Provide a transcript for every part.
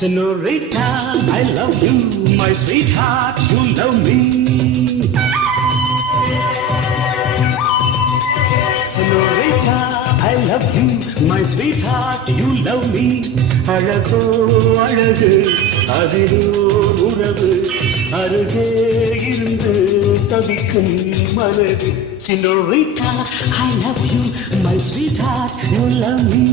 Senorita, I love you, my sweetheart, you love me. Senorita, I love you, my sweetheart, you love me. அழகோ அழகு அதிலோ உறவு அருகே இருந்து தவிக்கும் மனது. Senorita, I love you, my sweetheart, you love me.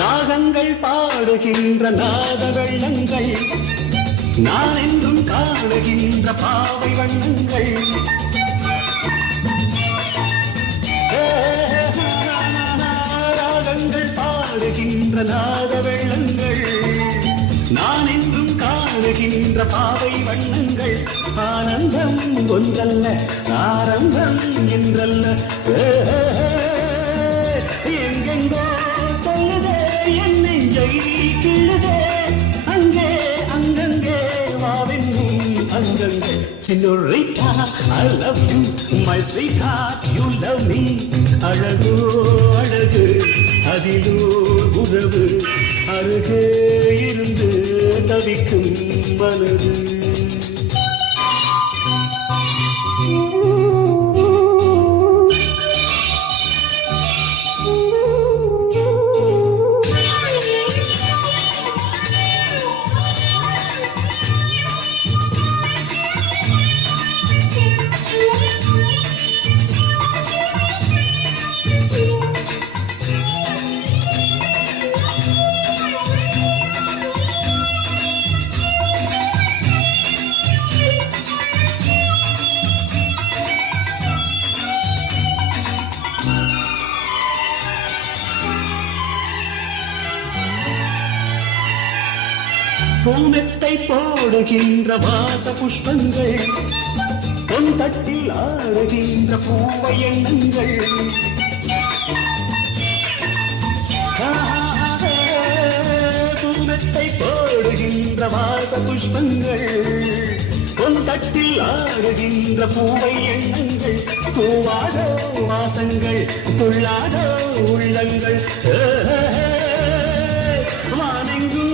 ராகங்கள் பாடுகின்ற நாத வெள்ளங்கள் நான் என்றும் காணுகின்ற பாவை வண்ணங்கள். ராகங்கள் பாடுகின்ற நாத வெள்ளங்கள் நான் என்றும் காணுகின்ற பாவை வண்ணங்கள். ஆனந்தம் ஒன்றல்ல ஆரம்பம் என்றல்ல எங்கெங்கோ சொல்லுதே என் நெஞ்சை கிள்ளுதே அங்கே அங்கங்கே வாவென்னும் அங்கங்கே. Senorita, I love you, my sweetheart, you love me. அழகோ அழகு அதிலோ உறவு அருகே இருந்து தவிக்கும் மனது. பூமெத்தை போடுகின்ற வாச புஷ்பங்கள் பொன் தட்டில் ஆடுகின்ற பூவை எண்ணங்கள். பூமெத்தை போடுகின்ற வாச புஷ்பங்கள் பொன் தட்டில் ஆடுகின்ற பூவை எண்ணங்கள். பூவாடோ வாசங்கள் துள்ளாடோ உள்ளங்கள். வானெங்கும்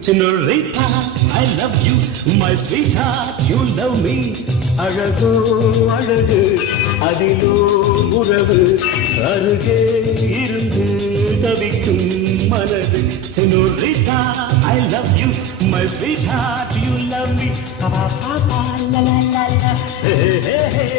Senorita, I love you, my sweetheart, you love me. அழகோ அழகு அதிலோ உறவு அருகே இருந்து தவிக்கும் மனது. Senorita, I love you, my sweetheart, you love me. Pa pa pa pa la la la la. Hey hey hey.